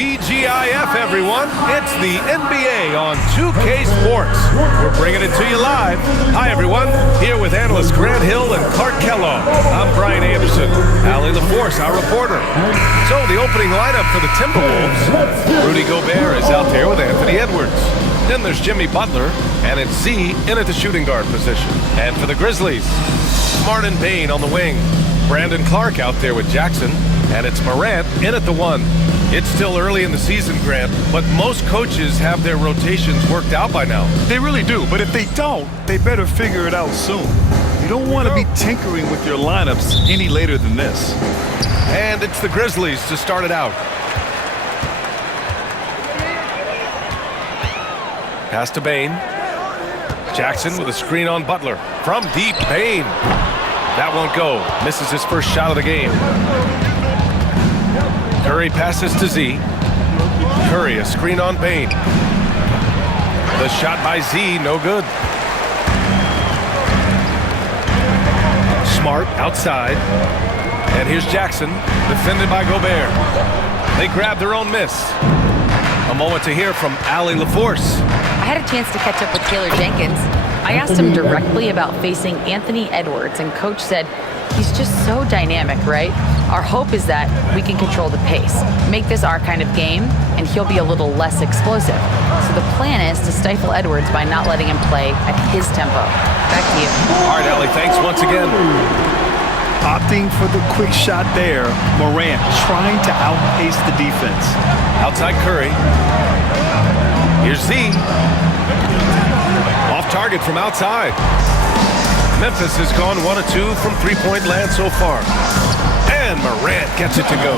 TGIF, everyone. It's the NBA on 2K Sports. We're bringing it to you live. Hi, everyone. Here with analysts Grant Hill and Clark Kellogg. I'm Brian Anderson. Allie LaForce, our reporter. So the opening lineup for the Timberwolves. Rudy Gobert is out there with Anthony Edwards. Then there's Jimmy Butler, and it's Z in at the shooting guard position. And for the Grizzlies, Smart and Bane on the wing. Brandon Clark out there with Jackson, and it's Morant in at the 1. It's still early in the season, Grant, but most coaches have their rotations worked out by now. They really do, but if they don't, they better figure it out soon. You don't want to be tinkering with your lineups any later than this. And it's the Grizzlies to start it out. Pass to Bane. Jackson with a screen on Butler. From deep, Bane. That won't go. Misses his first shot of the game. Curry passes to Z. Curry, a screen on Bane. The shot by Z, no good. Smart outside. And here's Jackson, defended by Gobert. They grab their own miss. A moment to hear from Allie LaForce. I had a chance to catch up with Taylor Jenkins. I asked him directly about facing Anthony Edwards, and Coach said, he's just so dynamic, right? Our hope is that we can control the pace, make this our kind of game, and he'll be a little less explosive. So the plan is to stifle Edwards by not letting him play at his tempo. Back to you. All right, Allie, thanks once again. Opting for the quick shot there, Morant trying to outpace the defense. Outside Curry. Here's Z. Off target from outside. Memphis has gone 1 of 2 from three-point land so far. And Morant gets it to go.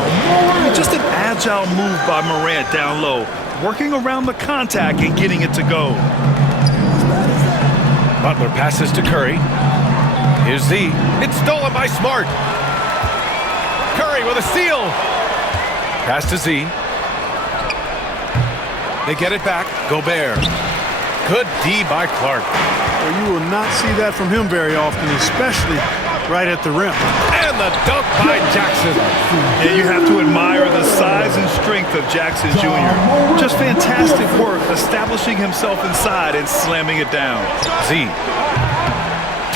Just an agile move by Morant down low, working around the contact and getting it to go. Butler passes to Curry. Here's Z. It's stolen by Smart. Curry with a steal. Pass to Z. They get it back. Gobert. Good D by Clark. Well, you will not see that from him very often, especially right at the rim. And the dunk by Jackson. Yeah, you have to admire the size and strength of Jackson Jr. Just fantastic work establishing himself inside and slamming it down. Z.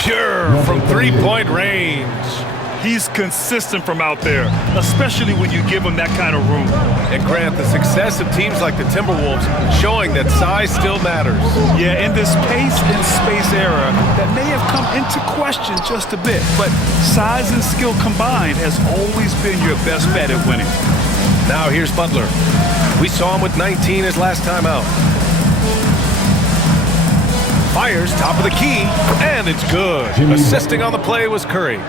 Pure from three-point range. He's consistent from out there, especially when you give him that kind of room. And Grant, the success of teams like the Timberwolves showing that size still matters. Yeah, in this pace and space era, that may have come into question just a bit, but size and skill combined has always been your best bet at winning. Now here's Butler. We saw him with 19 his last time out. Fires top of the key, and it's good. Assisting on the play was Curry.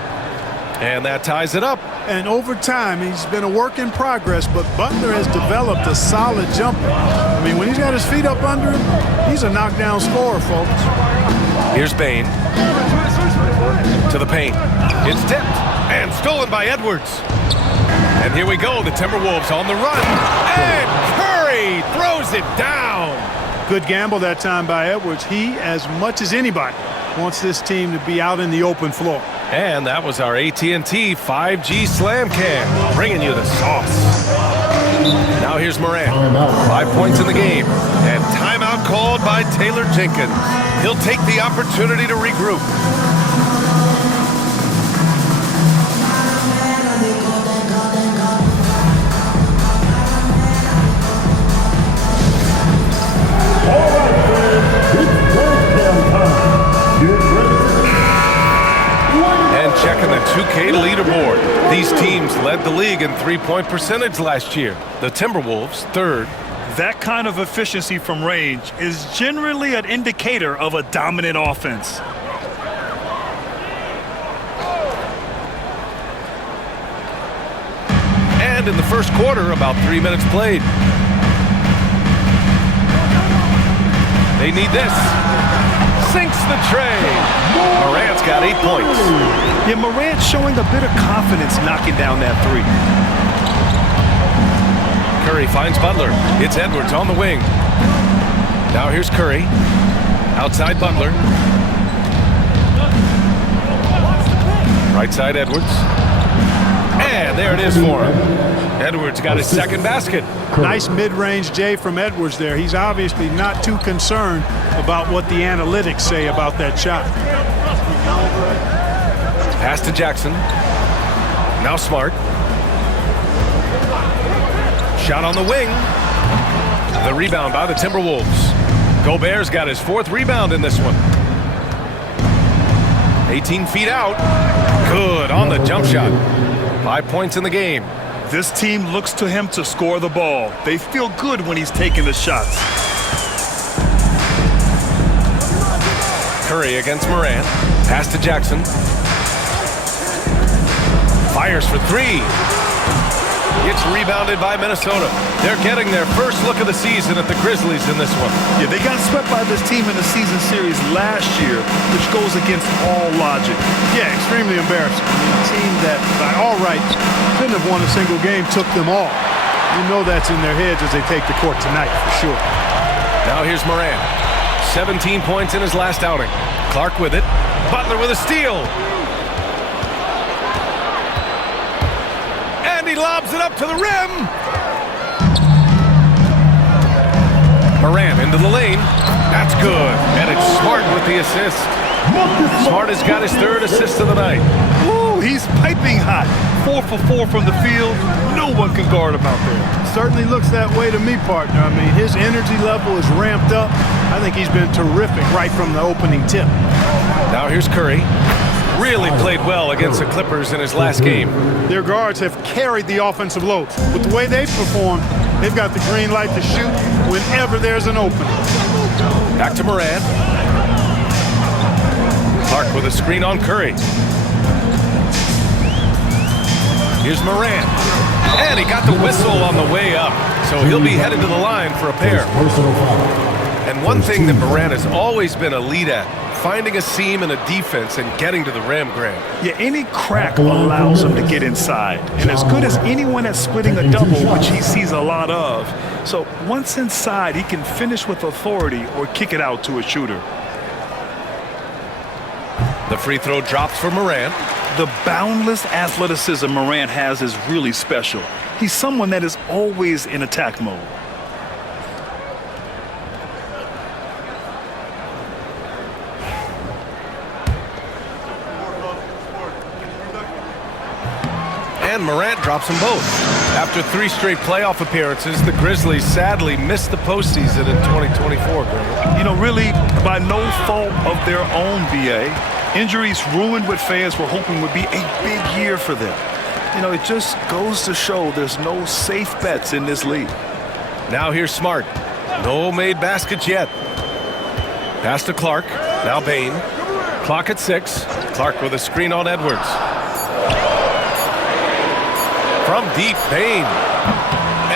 And that ties it up. And over time, he's been a work in progress, but Butler has developed a solid jumper. I mean, when he's got his feet up under him, he's a knockdown scorer, folks. Here's Bane. To the paint. It's tipped and stolen by Edwards. And here we go, the Timberwolves on the run. And Curry throws it down. Good gamble that time by Edwards. He, as much as anybody, wants this team to be out in the open floor. And that was our AT&T 5G Slam Cam, bringing you the sauce. Now here's Morant. 5 points in the game. And timeout called by Taylor Jenkins. He'll take the opportunity to regroup. Checking the 2K leaderboard. These teams led the league in three-point percentage last year. The Timberwolves, 3rd. That kind of efficiency from range is generally an indicator of a dominant offense. And in the first quarter, about 3 minutes played. They need this. Sinks the tray. Morant's got 8 points. Yeah, Morant showing a bit of confidence knocking down that three. Curry finds Butler. It's Edwards on the wing. Now here's Curry. Outside Butler. Right side Edwards. And there it is for him. Edwards got his second basket. Nice mid-range J from Edwards there. He's obviously not too concerned about what the analytics say about that shot. Pass to Jackson. Now Smart. Shot on the wing. The rebound by the Timberwolves. Gobert's got his 4th rebound in this one. 18 feet out. Good on the jump shot. 5 points in the game. This team looks to him to score the ball. They feel good when he's taking the shots. Curry against Morant. Pass to Jackson. Fires for 3. Gets rebounded by Minnesota. They're getting their first look of the season at the Grizzlies in this one. Yeah, they got swept by this team in the season series last year, which goes against all logic. Yeah, extremely embarrassing. I mean, a team that, by all rights, couldn't have won a single game, took them all. You know that's in their heads as they take the court tonight, for sure. Now here's Morant. 17 points in his last outing. Clark with it. Butler with a steal. He lobs it up to the rim. Morant into the lane. That's good. And it's Smart with the assist. Smart has got his 3rd assist of the night. Ooh, he's piping hot. 4 for 4 from the field. No one can guard him out there. Certainly looks that way to me, partner. I mean, his energy level is ramped up. I think he's been terrific right from the opening tip. Now here's Curry. Really played well against the Clippers in his last game. Their guards have carried the offensive load. With the way they've performed, they've got the green light to shoot whenever there's an opening. Back to Morant. Clark with a screen on Curry. Here's Morant. And he got the whistle on the way up. So he'll be headed to the line for a pair. And one thing that Morant has always been elite at, finding a seam in a defense and getting to the rim, Grant. Yeah, any crack allows him to get inside. And as good as anyone at splitting a double, which he sees a lot of. So once inside, he can finish with authority or kick it out to a shooter. The free throw drops for Morant. The boundless athleticism Morant has is really special. He's someone that is always in attack mode. And Morant drops them both. After 3 straight playoff appearances, the Grizzlies sadly missed the postseason in 2024, Grant. You know, really, by no fault of their own, BA. Injuries ruined what fans were hoping would be a big year for them. You know, it just goes to show there's no safe bets in this league. Now here's Smart. No made baskets yet. Pass to Clark. Now Bane. Clock at 6. Clark with a screen on Edwards. From deep, Bane.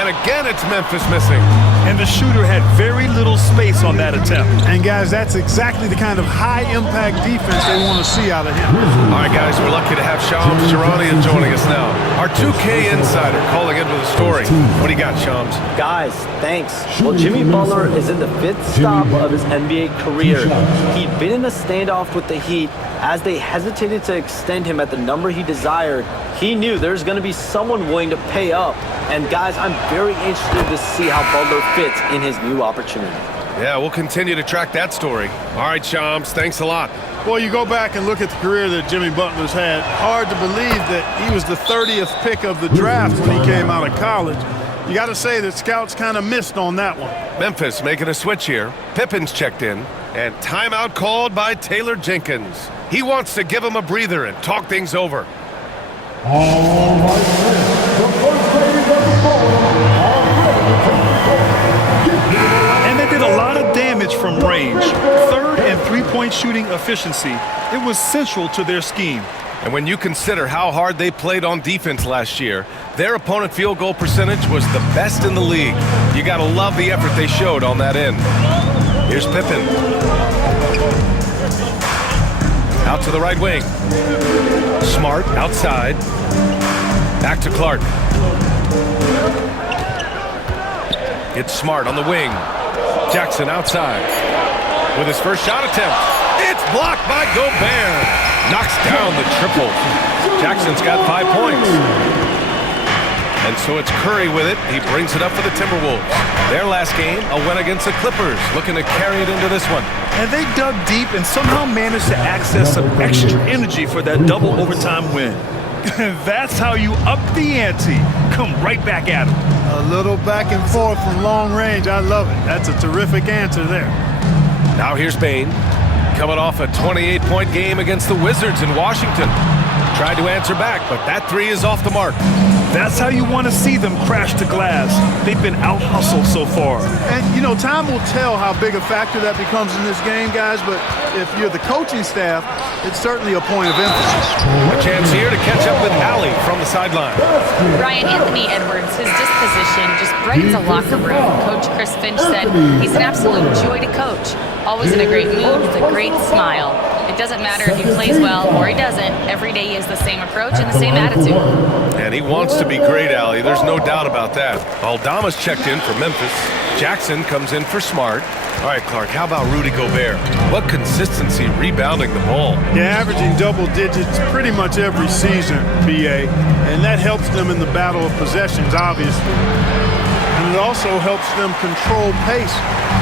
And again, it's Memphis missing. And the shooter had very little space on that attempt. And, guys, that's exactly the kind of high-impact defense they want to see out of him. All right, guys, we're lucky to have Shams Charania joining us now. Our 2K insider calling in with a story. What do you got, Shams? Guys, thanks. Well, Jimmy Butler is in the 5th stop of his NBA career. He'd been in a standoff with the Heat. As they hesitated to extend him at the number he desired, he knew there's going to be someone willing to pay up. And guys, I'm very interested to see how Butler fits in his new opportunity. Yeah, we'll continue to track that story. All right, Shams, thanks a lot. Well, you go back and look at the career that Jimmy Butler's had. Hard to believe that he was the 30th pick of the draft when he came out of college. You got to say that scouts kind of missed on that one. Memphis making a switch here. Pippen's checked in. And timeout called by Taylor Jenkins. He wants to give him a breather and talk things over. All right, the first ladies of the ball are ready to take. And they did a lot of damage from range. 3rd and 3-point shooting efficiency. It was central to their scheme. And when you consider how hard they played on defense last year, their opponent field goal percentage was the best in the league. You got to love the effort they showed on that end. Here's Pippen. Out to the right wing. Smart outside. Back to Clark. It's Smart on the wing. Jackson outside. With his first shot attempt. It's blocked by Gobert. Knocks down the triple. Jackson's got 5 points. And so it's Curry with it. He brings it up for the Timberwolves. Their last game, a win against the Clippers, looking to carry it into this one. And they dug deep and somehow managed to access some extra energy for that double overtime win. That's how you up the ante. Come right back at them. A little back and forth from long range. I love it. That's a terrific answer there. Now here's Bane, coming off a 28-point game against the Wizards in Washington. Tried to answer back, but that three is off the mark. That's how you want to see them crash to glass. They've been out-hustled so far. And, you know, time will tell how big a factor that becomes in this game, guys, but if you're the coaching staff, it's certainly a point of emphasis. A chance here to catch up with Allie from the sideline. Ryan, Anthony Edwards, his disposition just brightens a locker room. Coach Chris Finch said he's an absolute joy to coach. Always in a great mood with a great smile. It doesn't matter if he plays well or he doesn't. Every day he has the same approach and the same attitude. And he wants to be great, Allie. There's no doubt about that. Aldama's checked in for Memphis. Jackson comes in for Smart. All right, Clark, how about Rudy Gobert? What consistency rebounding the ball. Yeah, averaging double digits pretty much every season, BA, and that helps them in the battle of possessions, obviously. And it also helps them control pace.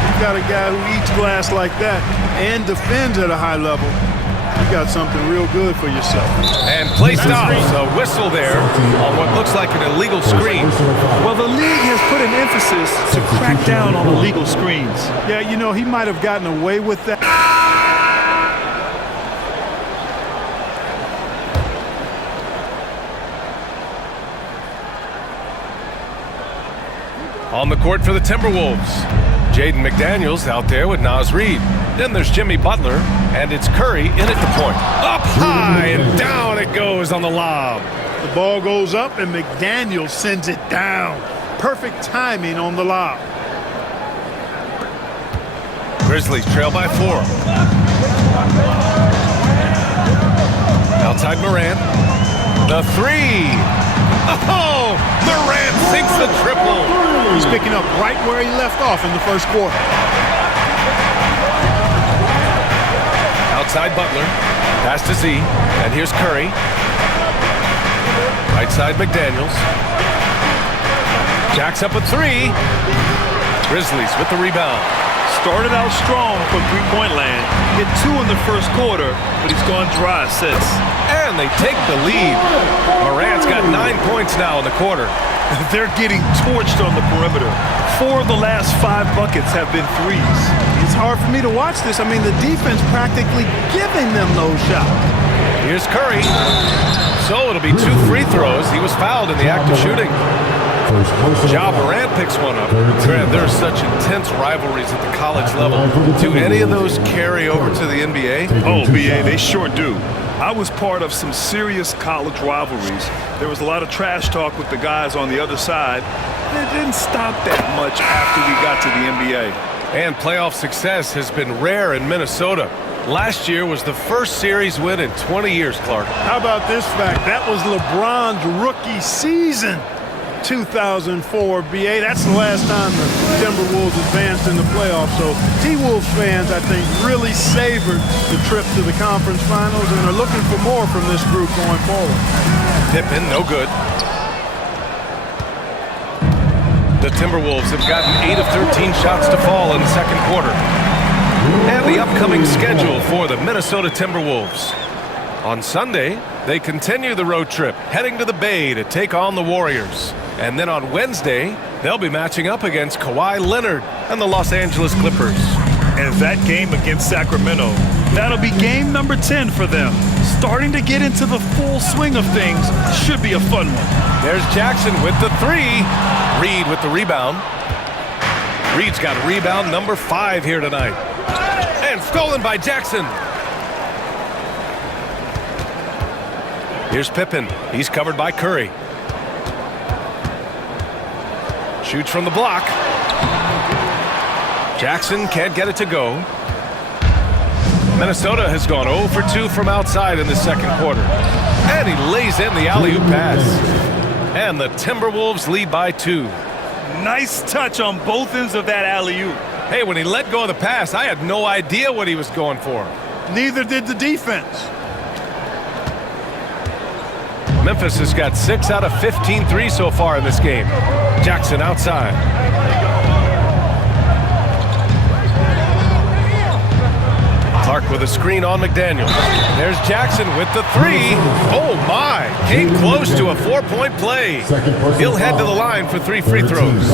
You've got a guy who eats glass like that and defends at a high level. You got something real good for yourself. And play stops. A whistle there on what looks like an illegal screen. Well, the league has put an emphasis to crack down on illegal screens. Yeah, you know, he might have gotten away with that. On the court for the Timberwolves, Jaden McDaniels out there with Naz Reid. Then there's Jimmy Butler, and it's Curry in at the point. Up high, and down it goes on the lob. The ball goes up, and McDaniels sends it down. Perfect timing on the lob. Grizzlies trail by 4. Outside Morant. The three. Oh, Morant sinks the triple. He's picking up right where he left off in the first quarter. Outside Butler. Pass to Z. And here's Curry. Right side McDaniels. Jacks up a 3. Grizzlies with the rebound. Started out strong from three-point land. Hit 2 in the first quarter, but he's gone dry since. And they take the lead. Morant's got 9 points now in the quarter. They're getting torched on the perimeter. 4 of the last 5 buckets have been threes. It's hard for me to watch this. I mean, the defense practically giving them those shots. Here's Curry. So it'll be 2 free throws. He was fouled in the act of shooting. Ja Morant picks one up. Grant, there's such intense rivalries at the college level. Do any of those carry over to the NBA? Oh, BA, they sure do. I was part of some serious college rivalries. There was a lot of trash talk with the guys on the other side. It didn't stop that much after we got to the NBA. And playoff success has been rare in Minnesota. Last year was the first series win in 20 years, Clark. How about this fact? That was LeBron's rookie season. 2004 BA. That's the last time the Timberwolves advanced in the playoffs. So T-Wolves fans, I think, really savored the trip to the conference finals and are looking for more from this group going forward. Pippen, no good. The Timberwolves have gotten 8 of 13 shots to fall in the second quarter. And the upcoming schedule for the Minnesota Timberwolves. On Sunday, they continue the road trip, heading to the Bay to take on the Warriors. And then on Wednesday, they'll be matching up against Kawhi Leonard and the Los Angeles Clippers. And that game against Sacramento, that'll be game number 10 for them. Starting to get into the full swing of things. Should be a fun one. There's Jackson with the 3. Reid with the rebound. Reid's got rebound number 5 here tonight. And stolen by Jackson. Here's Pippen. He's covered by Curry. Shoots from the block. Jackson can't get it to go. Minnesota has gone 0 for 2 from outside in the second quarter. And he lays in the alley-oop pass. And the Timberwolves lead by 2. Nice touch on both ends of that alley-oop. Hey, when he let go of the pass, I had no idea what he was going for. Neither did the defense. Memphis has got 6 out of 15 threes so far in this game. Jackson outside. Clark with a screen on McDaniels. There's Jackson with the 3. Oh my, came close to a 4-point play. He'll head to the line for 3 free throws.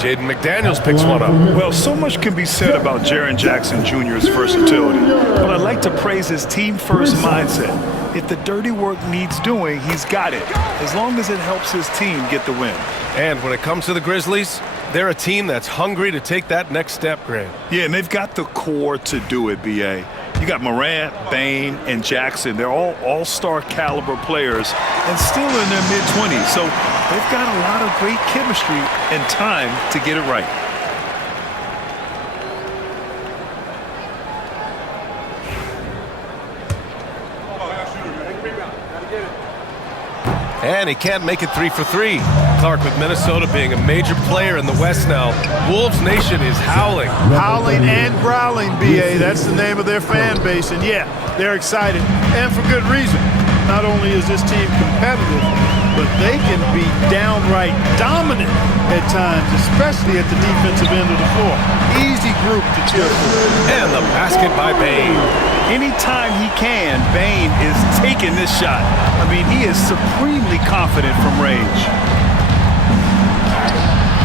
Jaden McDaniels picks one up. Well, so much can be said about Jaren Jackson Jr.'s versatility, but I'd like to praise his team-first mindset. If the dirty work needs doing, he's got it, as long as it helps his team get the win. And when it comes to the Grizzlies, they're a team that's hungry to take that next step, Grant. Yeah, and they've got the core to do it, B.A. You got Morant, Bane, and Jackson. They're all all-star caliber players and still in their mid-20s. So they've got a lot of great chemistry and time to get it right. And he can't make it 3 for 3. Clark with Minnesota being a major player in the West now. Wolves Nation is howling. Howling and growling, B.A. That's the name of their fan base. And yeah, they're excited. And for good reason. Not only is this team competitive, but they can be downright dominant at times, especially at the defensive end of the floor. Easy group to cheer for. And the basket by Bane. Anytime he can, Bane is taking this shot. I mean, he is supremely confident from range.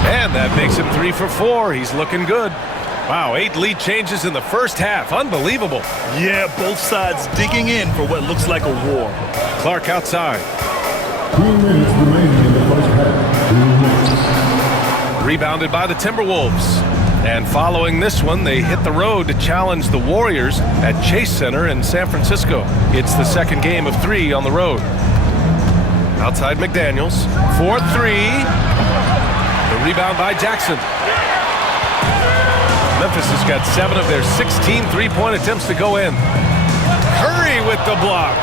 And that makes him 3 for 4. He's looking good. Wow, 8 lead changes in the first half. Unbelievable. Yeah, both sides digging in for what looks like a war. Clark outside. 2 minutes remaining in the first half. 2 minutes. Rebounded by the Timberwolves. And following this one, they hit the road to challenge the Warriors at Chase Center in San Francisco. It's the second game of 3 on the road. Outside McDaniels. 4-3. The rebound by Jackson. Memphis has got 7 of their 16 three-point attempts to go in. Curry with the block.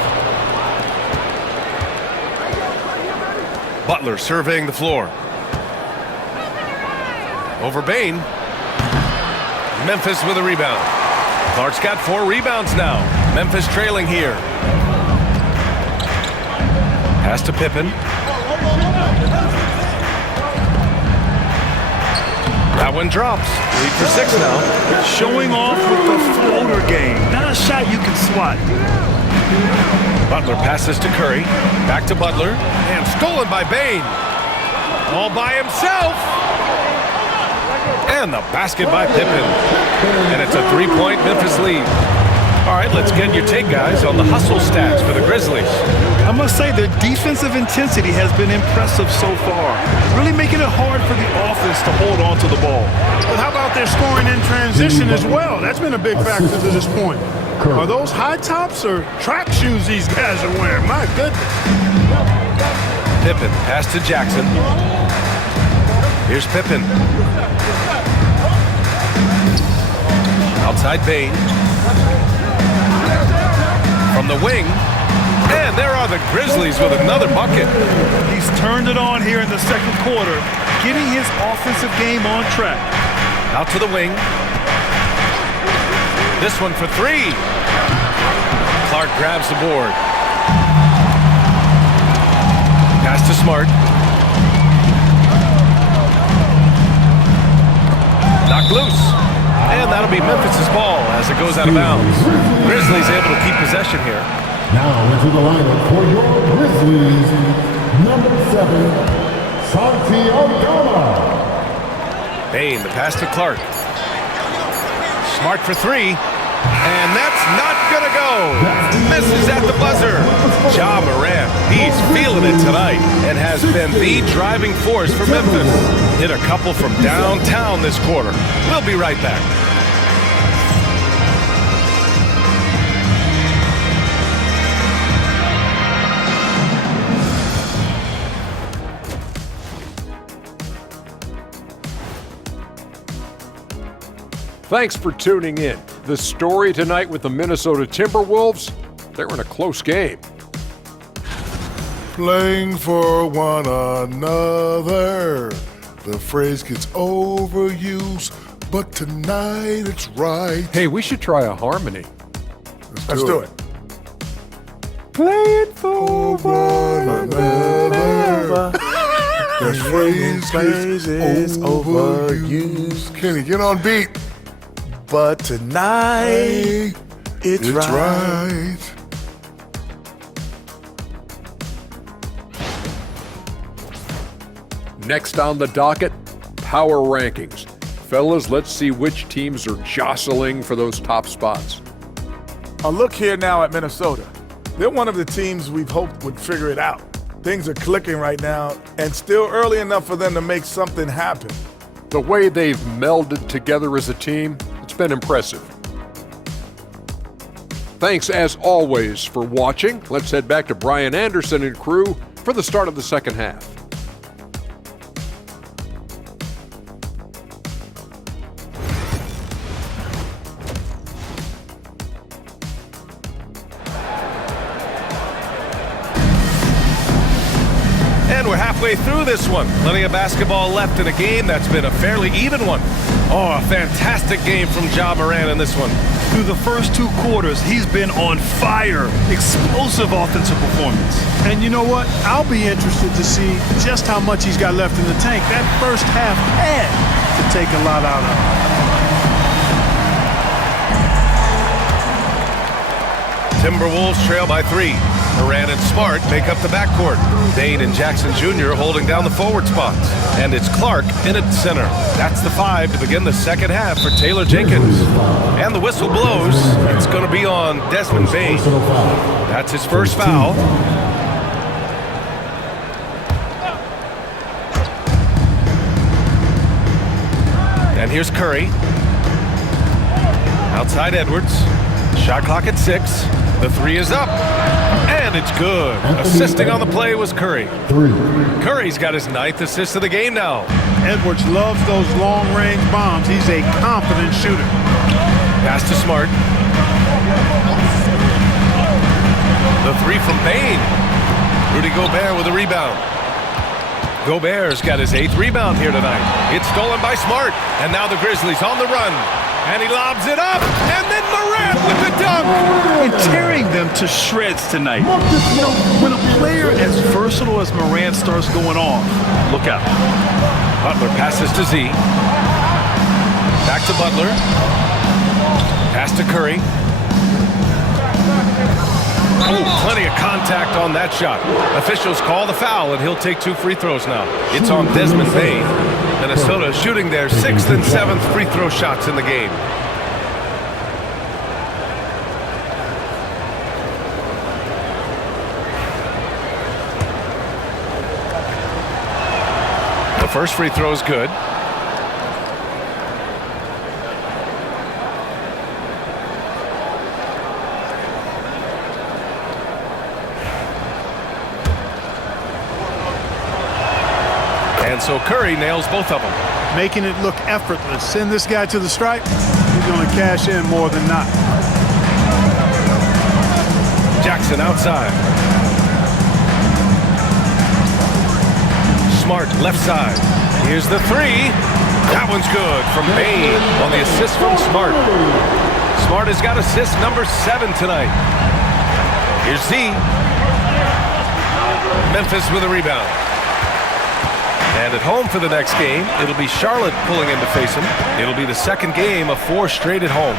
Butler surveying the floor. Over Bane. Memphis with a rebound. Clark's got 4 rebounds now. Memphis trailing here. Pass to Pippen. That one drops. 3 for 6 now. Showing off with the floater game. Not a shot you can swat. Butler passes to Curry. Back to Butler. And stolen by Bane. All by himself. And the basket by Pippen. And it's a 3-point Memphis lead. All right, let's get your take, guys, on the hustle stats for the Grizzlies. I must say their defensive intensity has been impressive so far, really making it hard for the offense to hold on to the ball. But how about their scoring in transition as well? That's been a big factor to this point. Are those high tops or track shoes these guys are wearing? My goodness. Pippen, pass to Jackson. Here's Pippen. Outside Bane. From the wing. And there are the Grizzlies with another bucket. He's turned it on here in the second quarter, getting his offensive game on track. Out to the wing. This one for 3. Clark grabs the board. Pass to Smart. Knocked loose. And that'll be Memphis' ball as it goes out of bounds. Grizzlies able to keep possession here. Now into the lineup for your Grizzlies, number 7, Santi Aldama. Bane, the pass to Clark. Smart for 3. And that's not going to go. Misses at the buzzer. Ja Morant, he's feeling it tonight and has been the driving force for Memphis. Hit a couple from downtown this quarter. We'll be right back. Thanks for tuning in. The story tonight with the Minnesota Timberwolves, they're in a close game. Playing for one another. The phrase gets overused, but tonight it's right. Hey, we should try a harmony. Let's do it. Playing for one another. The phrase is overused. Kenny, get on beat. But tonight, it's right. Next on the docket, power rankings. Fellas, let's see which teams are jostling for those top spots. A look here now at Minnesota. They're one of the teams we've hoped would figure it out. Things are clicking right now, and still early enough for them to make something happen. The way they've melded together as a team, it's been impressive. Thanks as always for watching. Let's head back to Brian Anderson and crew for the start of the second half. And we're halfway through this one. Plenty of basketball left in a game that's been a fairly even one. Oh, a fantastic game from Ja Morant in this one. Through the first 2 quarters, he's been on fire. Explosive offensive performance. And you know what? I'll be interested to see just how much he's got left in the tank. That first half had to take a lot out of him. Timberwolves trail by 3. Morant and Smart make up the backcourt. Dane and Jackson Jr. holding down the forward spots. And it's Clark in at center. That's the 5 to begin the second half for Taylor Jenkins. And the whistle blows. It's going to be on Desmond Bane. That's his first foul. And here's Curry. Outside Edwards. Shot clock at 6. The 3 is up. And it's good. Assisting on the play was Curry. Curry's got his 9th assist of the game now. Edwards loves those long-range bombs. He's a confident shooter. Pass to Smart. The 3 from Bane. Rudy Gobert with a rebound. Gobert's got his 8th rebound here tonight. It's stolen by Smart. And now the Grizzlies on the run. And he lobs it up. And then Morant with the dunk. And tearing them to shreds tonight. You know, when a player as versatile as Morant starts going off, look out. Butler passes to Z. Back to Butler. Pass to Curry. Oh, plenty of contact on that shot. Officials call the foul, and he'll take 2 free throws now. It's on Desmond Bane. Minnesota shooting their 6th and 7th free throw shots in the game. The first free throw is good. And so Curry nails both of them. Making it look effortless. Send this guy to the stripe. He's going to cash in more than not. Jackson outside. Smart left side. Here's the 3. That one's good from Bane on the assist from Smart. Smart has got assist number 7 tonight. Here's Z. Memphis with a rebound. And at home for the next game, it'll be Charlotte pulling in to face him. It'll be the second game of 4 straight at home.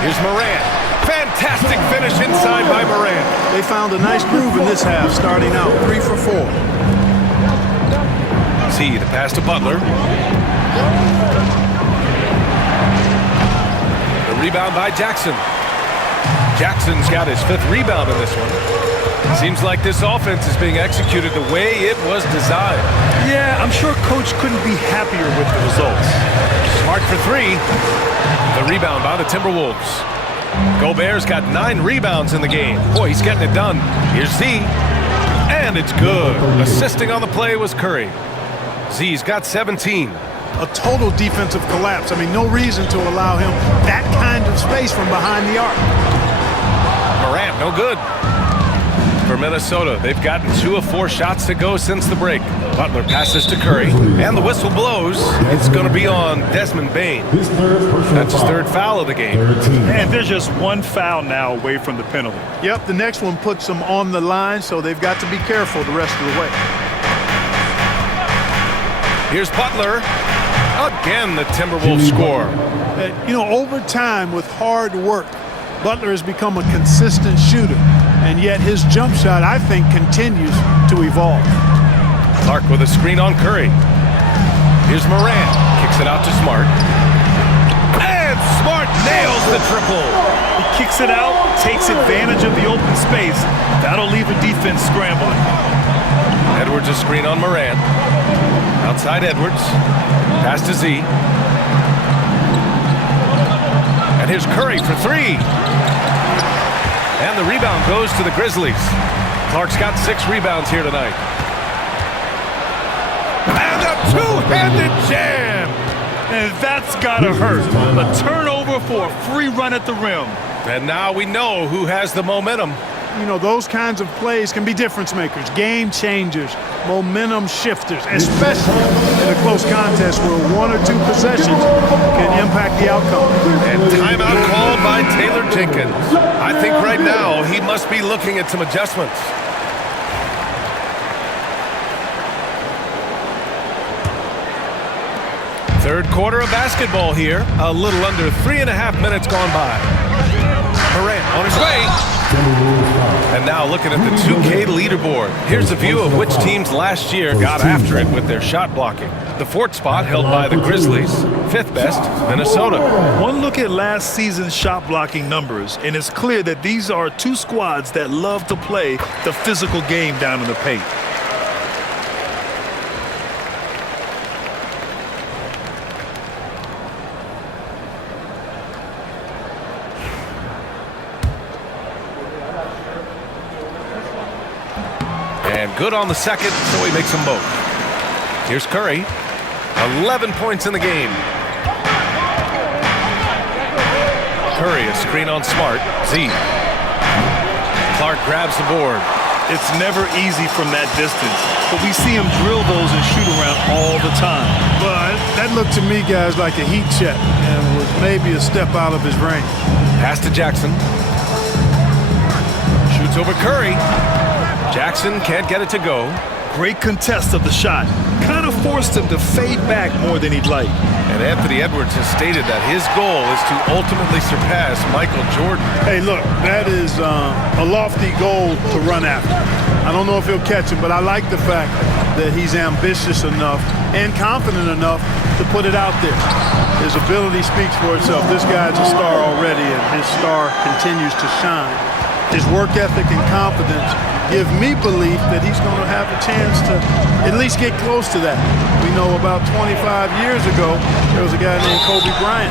Here's Morant. Fantastic finish inside by Morant. They found a nice groove in this half, starting out 3 for 4. Z, the pass to Butler. The rebound by Jackson. Jackson's got his 5th rebound in this one. Seems like this offense is being executed the way it was designed. Yeah, I'm sure Coach couldn't be happier with the results. Smart for 3. The rebound by the Timberwolves. Gobert's got 9 rebounds in the game. Boy, he's getting it done. Here's Z. And it's good. Assisting on the play was Curry. Z's got 17. A total defensive collapse. I mean, no reason to allow him that kind of space from behind the arc. Morant, no good. For Minnesota, they've gotten 2 of 4 shots to go since the break. Butler passes to Curry, and the whistle blows. It's going to be on Desmond Bane. That's his third foul of the game. And there's just one foul now away from the penalty. Yep, the next one puts them on the line, so they've got to be careful the rest of the way. Here's Butler. Again, the Timberwolves score. Over time with hard work, Butler has become a consistent shooter, and yet his jump shot, I think, continues to evolve. Clark with a screen on Curry. Here's Morant. Kicks it out to Smart. And Smart nails the triple. He kicks it out, takes advantage of the open space. That'll leave a defense scrambling. Edwards a screen on Morant. Outside Edwards. Pass to Z. And here's Curry for three. And the rebound goes to the Grizzlies. Clark's got 6 rebounds here tonight. And a two-handed jam. And that's gotta hurt. A turnover for a free run at the rim. And now we know who has the momentum. Those kinds of plays can be difference makers, game changers, momentum shifters, especially in a close contest where 1 or 2 possessions can impact the outcome. And timeout called by Taylor Jenkins. I think right now he must be looking at some adjustments. Third quarter of basketball here. A little under 3.5 minutes gone by. Morant on his way. And now looking at the 2K leaderboard. Here's a view of which teams last year got after it with their shot blocking. The 4th spot held by the Grizzlies. 5th best, Minnesota. One look at last season's shot blocking numbers, and it's clear that these are 2 squads that love to play the physical game down in the paint. And good on the second, so he makes them both. Here's Curry. 11 points in the game. Curry, a screen on Smart. Z. Clark grabs the board. It's never easy from that distance, but we see him drill those and shoot around all the time. But that looked to me, guys, like a heat check and was maybe a step out of his range. Pass to Jackson. Shoots over Curry. Jackson can't get it to go. Great contest of the shot. Kind of forced him to fade back more than he'd like. And Anthony Edwards has stated that his goal is to ultimately surpass Michael Jordan. Hey, look, that is a lofty goal to run after. I don't know if he'll catch it, but I like the fact that he's ambitious enough and confident enough to put it out there. His ability speaks for itself. This guy's a star already, and his star continues to shine. His work ethic and confidence give me belief that he's going to have a chance to at least get close to that. We know about 25 years ago, there was a guy named Kobe Bryant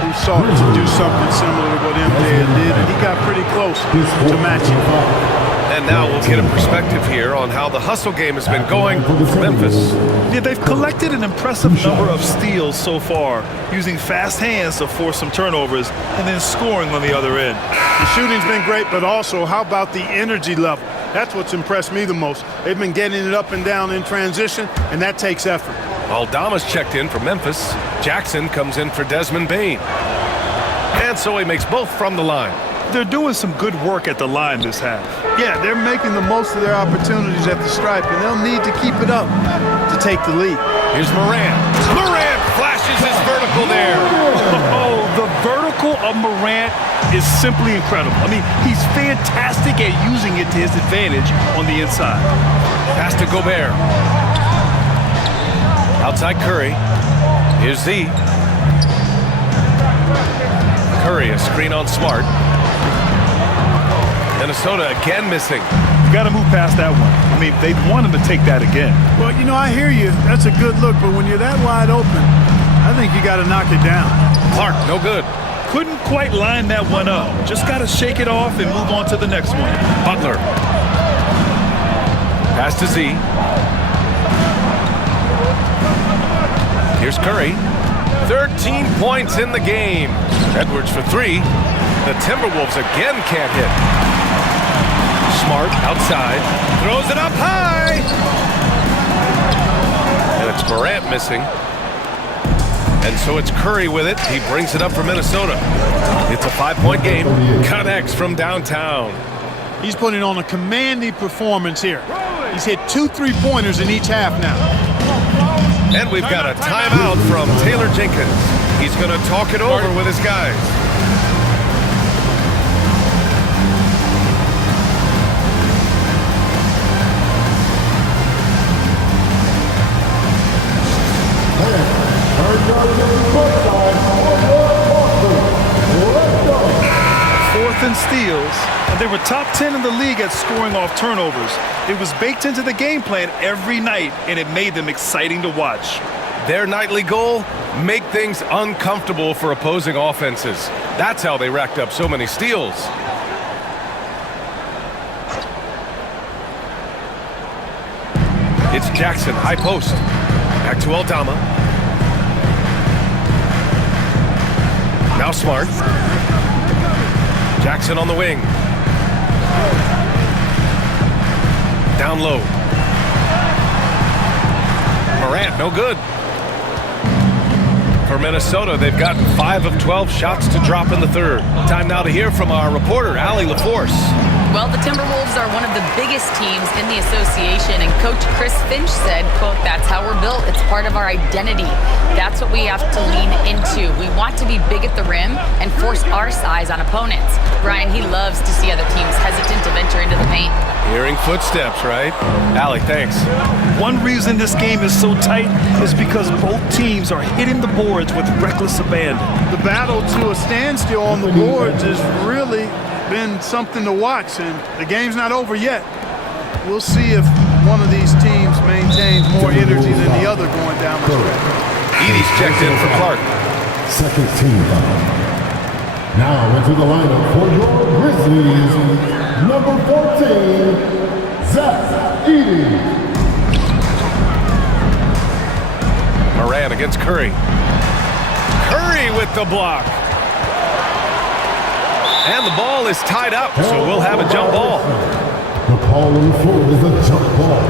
who sought to do something similar to what MJ did, and he got pretty close to matching. And now we'll get a perspective here on how the hustle game has been going for Memphis. Yeah, they've collected an impressive number of steals so far, using fast hands to force some turnovers and then scoring on the other end. The shooting's been great, but also how about the energy level? That's what's impressed me the most. They've been getting it up and down in transition, and that takes effort. Aldama's checked in for Memphis. Jackson comes in for Desmond Bane. And so he makes both from the line. They're doing some good work at the line this half. Yeah, they're making the most of their opportunities at the stripe, and they'll need to keep it up to take the lead. Here's Morant. Morant flashes his vertical there. Oh, the vertical of Morant is simply incredible. I mean, he's fantastic at using it to his advantage on the inside. Pass to Gobert. Outside Curry. Here's Z. Curry, a screen on Smart. Minnesota again missing. You got to move past that one. I mean, they'd want him to take that again. Well, I hear you. That's a good look, but when you're that wide open, I think you got to knock it down. Clark, no good. Couldn't quite line that one up. Just got to shake it off and move on to the next one. Butler. Pass to Z. Here's Curry. 13 points in the game. Edwards for three. The Timberwolves again can't hit. Smart outside. Throws it up high. Morant missing. And so it's Curry with it. He brings it up for Minnesota. It's a 5-point game. Connects from downtown. He's putting on a commanding performance here. He's hit 2 3-pointers in each half now. And we've got a timeout from Taylor Jenkins. He's going to talk it over with his guys. Fourth in steals, and they were top 10 in the league at scoring off turnovers. It was baked into the game plan every night, and it made them exciting to watch. Their nightly goal, make things uncomfortable for opposing offenses. That's how they racked up so many steals. It's Jackson, high post. Back to Aldama. Now Smart. Jackson on the wing. Down low. Morant, no good. For Minnesota, they've gotten 5 of 12 shots to drop in the third. Time now to hear from our reporter, Allie LaForce. Well, the Timberwolves are one of the biggest teams in the association, and Coach Chris Finch said, quote, "That's how we're built. It's part of our identity. That's what we have to lean into. We want to be big at the rim and force our size on opponents." Brian, he loves to see other teams hesitant to venture into the paint. Hearing footsteps, right? Allie, thanks. One reason this game is so tight is because both teams are hitting the boards with reckless abandon. The battle to a standstill on the boards has really been something to watch, and the game's not over yet. We'll see if one of these teams maintains more energy than the other going down the stretch. Edie's checked in for Clark. Second team foul. Now into the lineup for your Grizzlies, number 14, Zach Edey. Morant against Curry. Curry with the block. And the ball is tied up, so we'll have a jump ball. The call on the floor is a jump ball.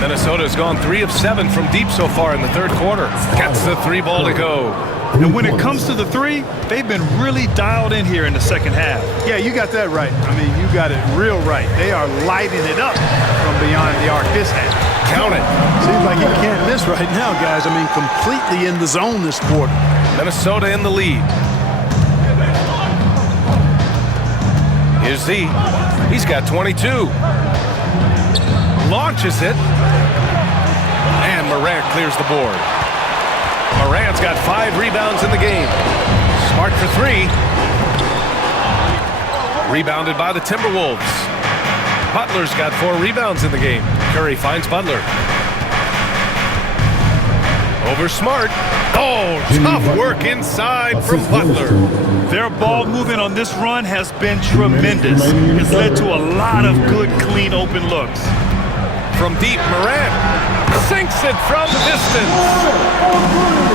Minnesota's gone 3 of 7 from deep so far in the third quarter. Gets the 3 ball to go. And when it comes to the three, they've been really dialed in here in the second half. Yeah, you got that right. I mean, you got it real right. They are lighting it up from beyond the arc this half. Count it. Seems like he can't miss right now, guys. I mean, completely in the zone this quarter. Minnesota in the lead. Here's Z. He's got 22. Launches it. And Morant clears the board. Morant's got 5 rebounds in the game. Smart for 3. Rebounded by the Timberwolves. Butler's got 4 rebounds in the game. Curry finds Butler. Over Smart. Oh, tough work inside from Butler. Their ball movement on this run has been tremendous. It's led to a lot of good, clean, open looks. From deep, Morant sinks it from distance.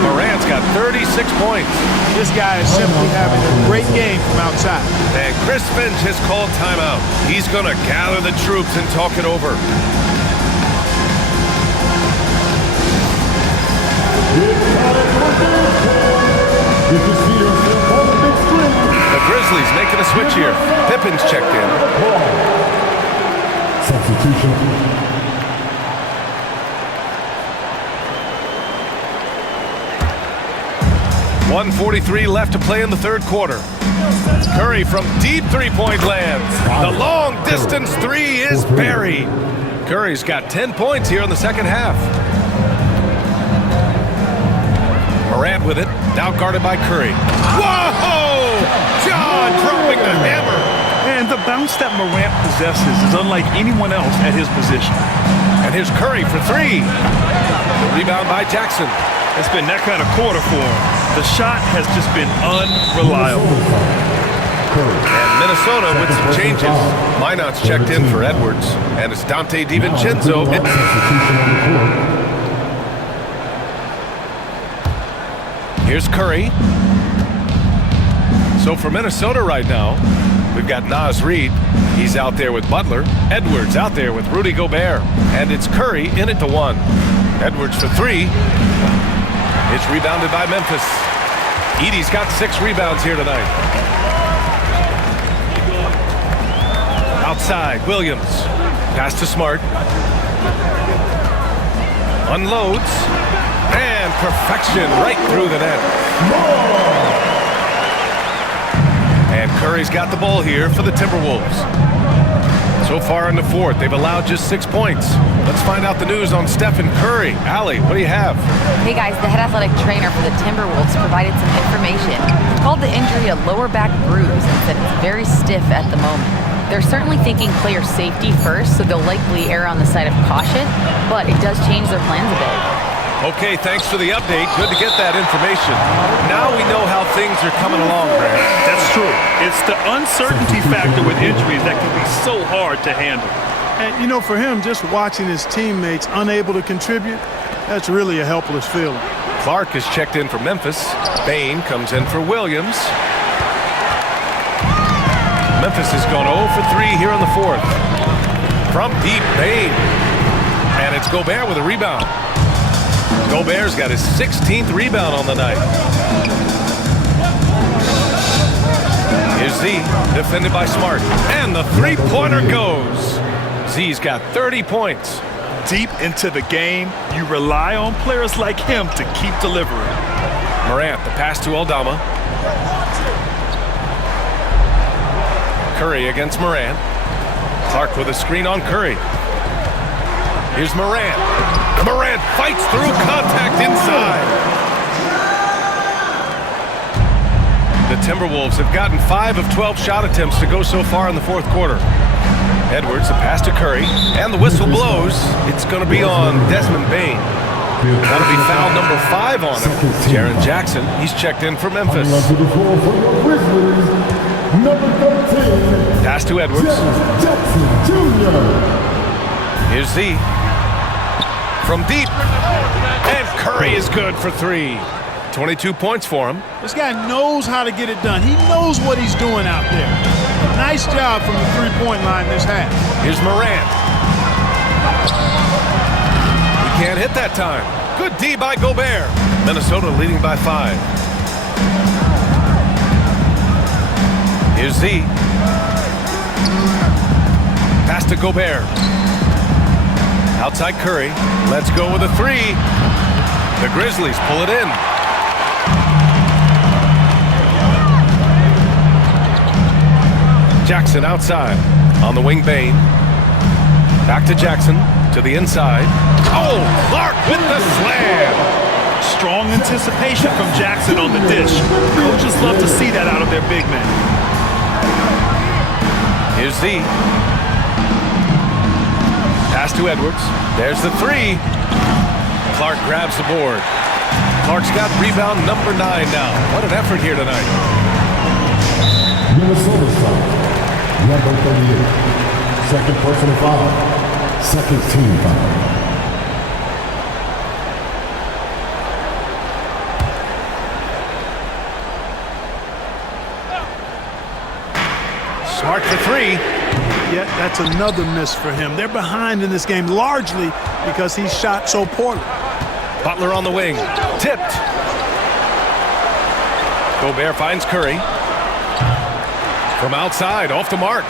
Morant's got 36 points. This guy is simply having a great game from outside. And Chris Finch has called timeout. He's going to gather the troops and talk it over. The Grizzlies making a switch here. Pippen's checked in. Substitution. 1:43 left to play in the third quarter. Curry from deep three-point lands. The long-distance 3 is buried. Curry's got 10 points here in the second half. Morant with it, now guarded by Curry. Whoa! John dropping the hammer. And the bounce that Morant possesses is unlike anyone else at his position. And here's Curry for 3. The rebound by Jackson. It's been that kind of quarter for him. The shot has just been unreliable. And Minnesota with some changes. Minot's checked in for Edwards. And it's Dante DiVincenzo. Here's Curry. So for Minnesota right now, we've got Naz Reid. He's out there with Butler. Edwards out there with Rudy Gobert. And it's Curry in it to 1. Edwards for 3. It's rebounded by Memphis. Edey's got 6 rebounds here tonight. Outside, Williams. Pass to Smart. Unloads. And perfection right through the net. And Curry's got the ball here for the Timberwolves. So far in the fourth, they've allowed just 6 points. Let's find out the news on Stephen Curry. Allie, what do you have? Hey guys, the head athletic trainer for the Timberwolves provided some information. He called the injury a lower back bruise and said it's very stiff at the moment. They're certainly thinking player safety first, so they'll likely err on the side of caution, but it does change their plans a bit. Okay, thanks for the update. Good to get that information. Now we know how things are coming along, Grant. That's true. It's the uncertainty factor with injuries that can be so hard to handle. And, you know, for him, just watching his teammates unable to contribute, that's really a helpless feeling. Clark is checked in for Memphis. Bain comes in for Williams. Memphis has gone 0 for 3 here in the fourth. From deep, Bain. And it's Gobert with a rebound. Gobert's got his 16th rebound on the night. Here's Z, defended by Smart. And the three-pointer goes. Z's got 30 points. Deep into the game, you rely on players like him to keep delivering. Morant, the pass to Aldama. Curry against Morant. Clark with a screen on Curry. Here's Morant. Morant fights through contact inside. The Timberwolves have gotten 5 of 12 shot attempts to go so far in the fourth quarter. Edwards, the pass to Curry, and the whistle blows. It's going to be on Desmond Bain. That'll be foul number 5 on him. Jaren Jackson, he's checked in for Memphis. Pass to Edwards. Here's Z. From deep. And Curry is good for 3. 22 points for him. This guy knows how to get it done. He knows what he's doing out there. Nice job from the three-point line this half. Here's Morant. He can't hit that time. Good D by Gobert. Minnesota leading by 5. Here's Z. Pass to Gobert. Outside Curry. Let's go with a 3. The Grizzlies pull it in. Jackson outside. On the wing, Bain. Back to Jackson. To the inside. Oh, Clark with the slam. Strong anticipation from Jackson on the dish. Coaches love to see that out of their big men. Here's Z. Pass to Edwards. There's the 3. Clark grabs the board. Clark's got rebound number 9 now. What an effort here tonight. Minnesota side. Number 38. Second personal foul. Second team foul. Smart for 3. Yeah, that's another miss for him. They're behind in this game largely because he shot so poorly. Butler on the wing. Tipped. Gobert finds Curry. From outside, off the mark.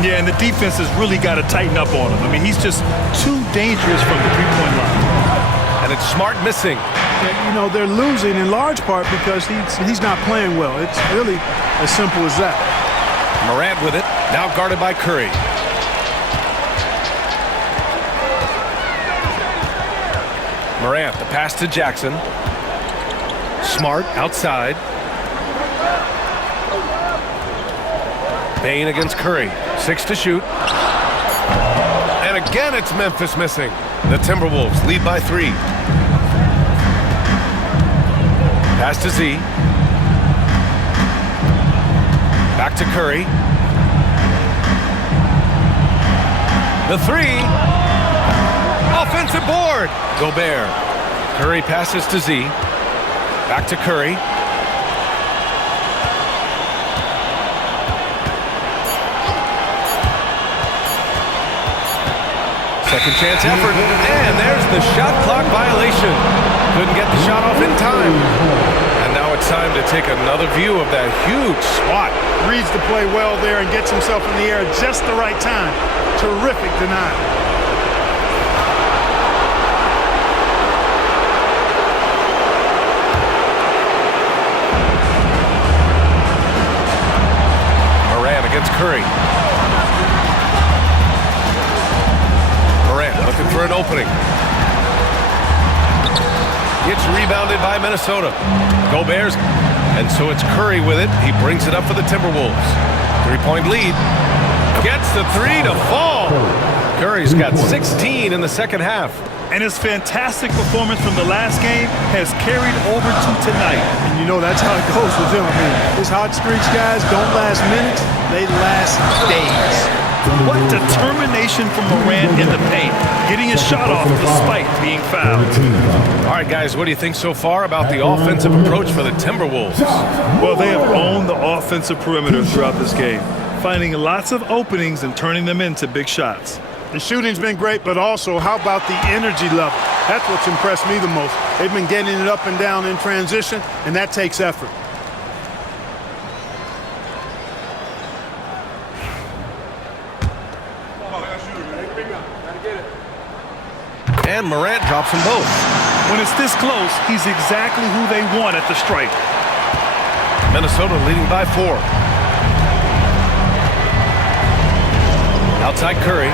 Yeah, and the defense has really got to tighten up on him. I mean, he's just too dangerous from the three-point line. And it's Smart missing. And, you know, they're losing in large part because he's not playing well. It's really as simple as that. Morant with it, now guarded by Curry. Morant, the pass to Jackson. Smart outside. Bain against Curry. 6 to shoot. And again, it's Memphis missing. The Timberwolves lead by 3. Pass to Z. Back to Curry. The 3. Offensive board. Gobert. Curry passes to Z. Back to Curry. Second chance effort, and there's the shot clock violation. Couldn't get the shot off in time. And now it's time to take another view of that huge swat. Reads the play well there and gets himself in the air at just the right time. Terrific denial. Morant against Curry. Morant looking for an opening. It's rebounded by Minnesota. Go Bears. And so it's Curry with it. He brings it up for the Timberwolves. 3-point lead. Gets the three to fall. Curry's got 16 in the second half. And his fantastic performance from the last game has carried over to tonight. And you know that's how it goes with him. I mean, his hot streaks, guys, don't last minutes. They last days. What determination from Morant in the paint, getting his shot off despite being fouled. All right, guys, what do you think so far about the offensive approach for the Timberwolves? Well, they have owned the offensive perimeter throughout this game, finding lots of openings and turning them into big shots. The shooting's been great, but also how about the energy level? That's what's impressed me the most. They've been getting it up and down in transition, and that takes effort. And Morant drops them both. When it's this close, he's exactly who they want at the stripe. Minnesota leading by 4. Outside Curry.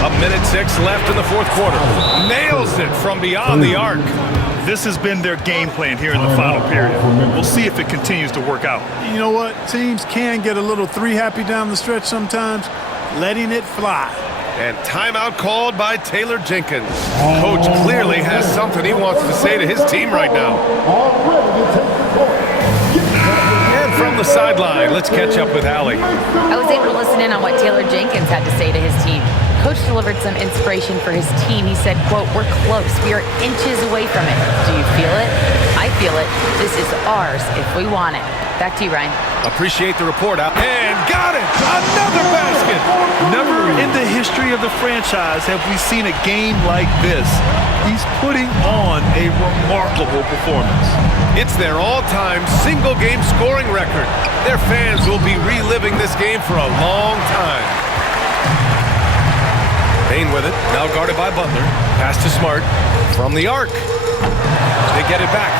1:06 left in the fourth quarter. Nails it from beyond the arc. This has been their game plan here in the final period. We'll see if it continues to work out. You know what? Teams can get a little three happy down the stretch sometimes. Letting it fly. And timeout called by Taylor Jenkins. Coach clearly has something he wants to say to his team right now. And from the sideline, let's catch up with Allie. I was able to listen in on what Taylor Jenkins had to say to his team. Coach delivered some inspiration for his team. He said, quote, "We're close. We are inches away from it. Do you feel it? I feel it. This is ours if we want it." Back to you, Ryan. Appreciate the report out. And got it! Another basket! Never in the history of the franchise have we seen a game like this. He's putting on a remarkable performance. It's their all-time single-game scoring record. Their fans will be reliving this game for a long time. Bane with it, now guarded by Butler. Pass to Smart from the arc. They get it back.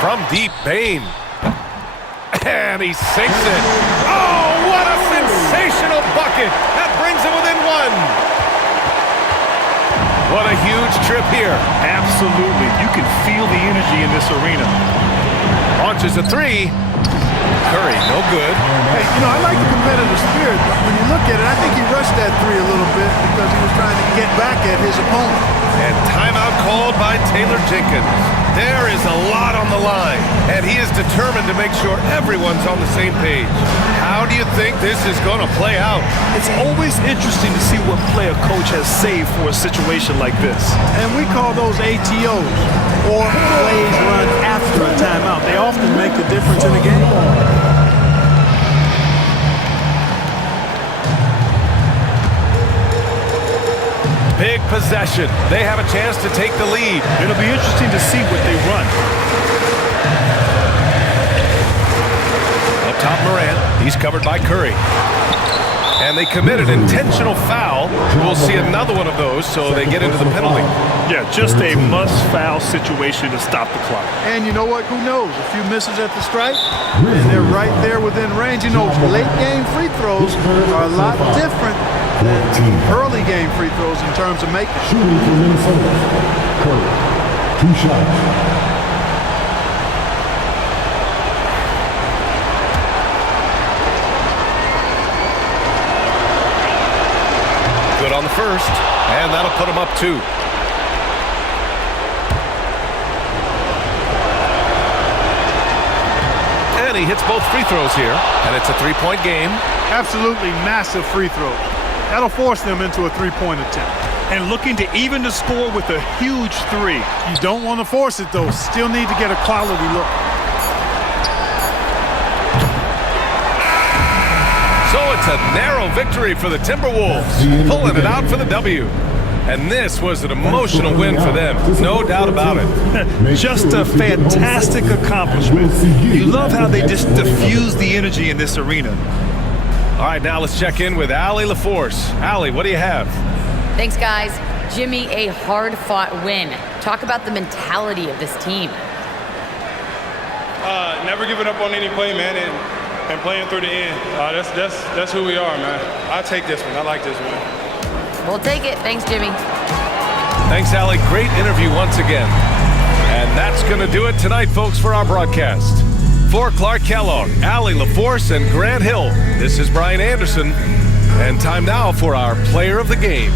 From deep, Bane. And he sinks it. Oh, what a sensational bucket. That brings him within 1. What a huge trip here. Absolutely. You can feel the energy in this arena. Launches a 3. Curry, no good. Hey, you know, I like the competitive spirit, but when you look at it, I think he rushed that 3 a little bit because he was trying to get back at his opponent. And timeout called by Taylor Jenkins. There is a lot on the line, and he is determined to make sure everyone's on the same page. How do you think this is going to play out? It's always interesting to see what play a coach has saved for a situation like this. And we call those ATOs, or plays run after a timeout. They often make the difference in the game. Big possession. They have a chance to take the lead. It'll be interesting to see what they run. Up top, Morant. He's covered by Curry. And they committed intentional foul. We'll see another one of those, so they get into the penalty. Yeah, just a must-foul situation to stop the clock. And you know what? Who knows? A few misses at the stripe, and they're right there within range. You know, late-game free throws are a lot different than early game free throws in terms of making. Shooting for Minnesota. Curry. 2 shots. Good on the first, and that'll put him up 2. And he hits both free throws here, and it's a 3-point game. Absolutely massive free throw. That'll force them into a 3-point attempt. And looking to even the score with a huge 3. You don't want to force it, though. Still need to get a quality look. So it's It's a narrow victory for the Timberwolves, pulling it out for the W. And this was an emotional win for them, no doubt about it. Just a fantastic accomplishment. You love how they just diffuse the energy in this arena. All right, now let's check in with Allie LaForce. Allie, what do you have? Thanks, guys. Jimmy, a hard-fought win. Talk about the mentality of this team. Never giving up on any play, man, and playing through the end. That's who we are, man. I take this one. I like this one. We'll take it. Thanks, Jimmy. Thanks, Allie. Great interview once again. And that's going to do it tonight, folks, for our broadcast. For Clark Kellogg, Allie LaForce, and Grant Hill, this is Brian Anderson. And time now for our Player of the Game.